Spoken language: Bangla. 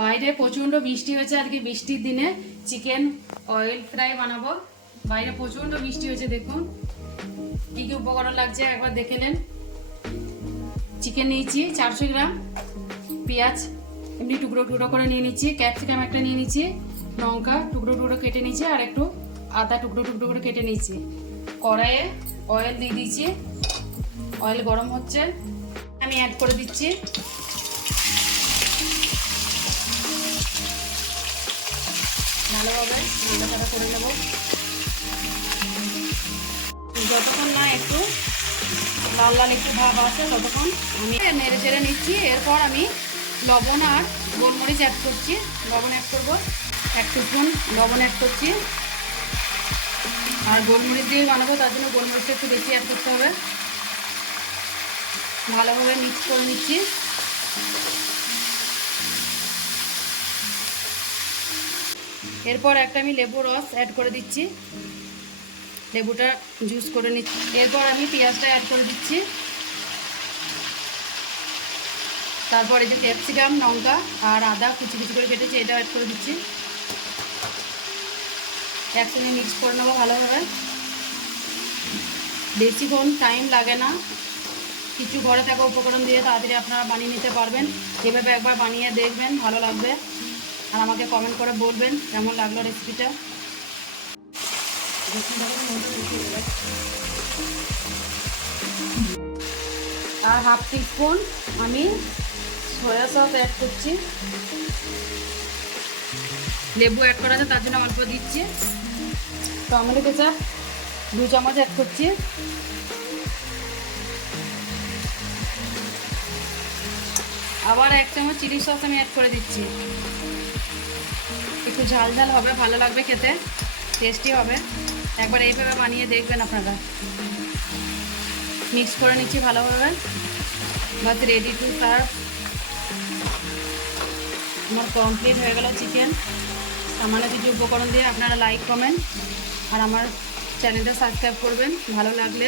বাইরে প্রচণ্ড বৃষ্টি হয়েছে আজকে বৃষ্টির দিনে। চিকেন অয়েল ফ্রাই বানাবো। বাইরে প্রচণ্ড বৃষ্টি হয়েছে, দেখুন। কী কী উপকরণ লাগছে একবার দেখে নেন। চিকেন নিয়েছি চারশো গ্রাম। পেঁয়াজ, এমনি টুকরো টুকরো করে নিয়ে নিচ্ছি। ক্যাপসিকাম একটা নিয়ে নিচ্ছি। লঙ্কা টুকরো টুকরো কেটে নিচ্ছি আর একটু আদা টুকরো টুকরো করে কেটে নিচ্ছি কড়াইয়ে অয়েল দিয়ে দিচ্ছি অয়েল গরম হচ্ছে। আমি অ্যাড করে দিচ্ছি। ভালোভাবে নাড়াচাড়া করে নেব। যতক্ষণ না একটু লাল লাল একটু ভাব আসে, ততক্ষণ আমি নেড়ে চেড়ে নিচ্ছি। এরপর আমি লবণ আর গোলমরিচ অ্যাড করছি। লবণ অ্যাড করব। এক স্পুন লবণ অ্যাড করছি। আর গোলমরিচ দিয়ে বানাবো, তার জন্য গোলমরিচটা একটু বেশি অ্যাড করতে হবে। ভালোভাবে মিক্স করে নিচ্ছি। এরপর একটা আমি লেবু রস অ্যাড করে দিচ্ছি। লেবুটা জুস করে নিচ্ছি। এরপর আমি পেঁয়াজটা অ্যাড করে দিচ্ছি। তারপর এই যে ক্যাপসিকাম, লঙ্কা আর আদা কুচি কুচি করে কেটেছি, এটা অ্যাড করে দিচ্ছি। একসঙ্গে মিক্স করে নেব ভালোভাবে। বেশিক্ষণ টাইম লাগে না। কিছু ঘরে থাকা উপকরণ দিয়ে তাড়াতাড়ি আপনারা বানিয়ে নিতে পারবেন। এভাবে একবার বানিয়ে দেখবেন, ভালো লাগবে। আর আমাকে কমেন্ট করে বলবেন কেমন লাগল রেসিপিটা আর হাফ টিস্পুন আমি সয়া সস অ্যাড করছি। লেবু অ্যাড করা আছে, তার জন্য অল্প দিচ্ছি। টমেটো কেচাপ দু চামচ অ্যাড করছি। আবার এক চামচ চিলি সস আমি অ্যাড করে দিচ্ছি। একটু ঝাল ঝাল হবে, ভালো লাগবে খেতে। টেস্টি হবে। একবার এইভাবে বানিয়ে দেখবেন আপনারা। মিক্স করে নিচ্ছি ভালোভাবে। বাস রেডি টু সার্ভ আমার কমপ্লিট হয়ে গেল চিকেন সামান্য কিছু উপকরণ দিয়ে আপনারা লাইক কমেন্ট আর আমার চ্যানেলটা সাবস্ক্রাইব করবেন। ভালো লাগলে।